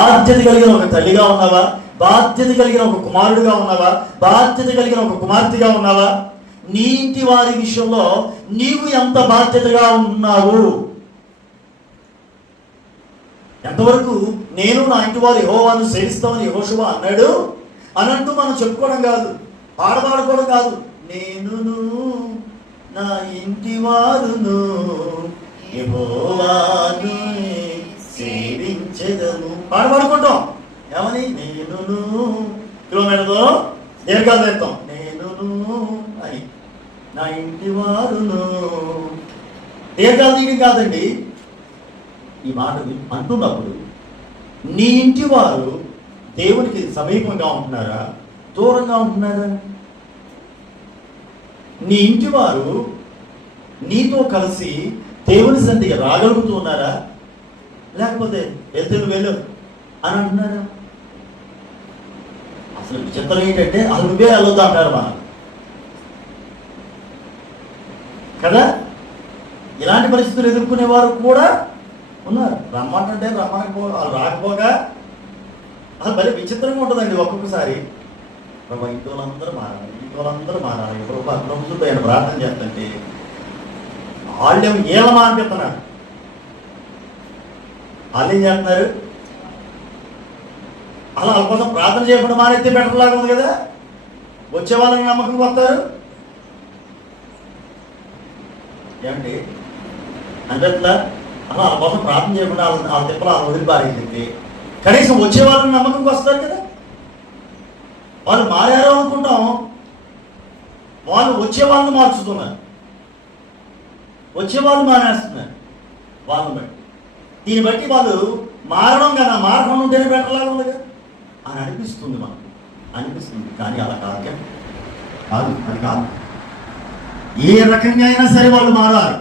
బాధ్యత కలిగిన ఒక తల్లిగా ఉన్నావా? బాధ్యత కలిగిన ఒక కుమారుడిగా ఉన్నావా? బాధ్యత కలిగిన ఒక కుమార్తెగా ఉన్నావా? నీ ఇంటి వారి విషయంలో నీవు ఎంత బాధ్యతగా ఉన్నావు? ఎంతవరకు నేను నా ఇంటి వారు యెహోవాను సేవిస్తామని యెహోషువ అన్నాడు అనంటూ మనం చెప్పుకోవడం కాదు, పాడపాడుకోవడం కాదు. నేనును నా ఇంటి వారును యెహోవాను సేవించెదము పాడపాడుకుంటాం. ఏమని? నేనును కిలోమీటర్తో దీర్ఘాలు తెస్తాం. నేనును అని నా ఇంటి వారును దీర్ఘాలు తీయడం కాదండి. ఈ మాట అంటున్నప్పుడు నీ ఇంటి వారు దేవునికి సమీపంగా ఉంటున్నారా, దూరంగా ఉంటున్నారా? నీ ఇంటి వారు నీతో కలిసి దేవుని సన్నిధికి రాగలుగుతూ ఉన్నారా, లేకపోతే వెళ్తే వెళ్ళు అని అంటున్నారా? అసలు విచిత్రం ఏంటంటే అది నువ్వే వెళ్ళొద్దు అంటారు మనం కదా. ఇలాంటి పరిస్థితులు ఎదుర్కొనేవారు కూడా ఉన్నారు. రమ్మంటే వాళ్ళు రాకపోగా అసలు మరి విచిత్రంగా ఉంటుందండి. ఒక్కొక్కసారి ప్రభా ఇంట్లో వాళ్ళందరూ మారాలి ఇప్పుడు ప్రభుత్వం ఆయన ప్రార్థన చేస్తుంటే వాళ్ళేమో ఏమా అనిపిస్తున్నారు. వాళ్ళు ఏం చేస్తున్నారు? అలా వాళ్ళ కోసం ప్రార్థన చేయకుండా మానేస్తే బెటర్ లాగా ఉంది కదా. వచ్చే వాళ్ళని నమ్మకంగా వస్తారు ఏమండి అనిపిస్తుందా? అలా వాళ్ళ కోసం ప్రార్థన చేయకుండా వాళ్ళ తిప్పలు వాళ్ళని వదిలిపారేసింది. కనీసం వచ్చే వాళ్ళని నమ్మకంకి వస్తారు కదా. వాళ్ళు మారారు అనుకుంటాం, వాళ్ళు వచ్చే వాళ్ళని మార్చుతున్నారు, వచ్చే వాళ్ళు మానేస్తున్నారు వాళ్ళని బట్టి. దీన్ని బట్టి వాళ్ళు మారడం కదా, మారడం ఉంటేనే బెటర్లాగా ఉంది కదా అని అనిపిస్తుంది మనకు, అనిపిస్తుంది. కానీ అలా కాదు, అది కాదు. ఏ రకంగా అయినా సరే వాళ్ళు మారాలి.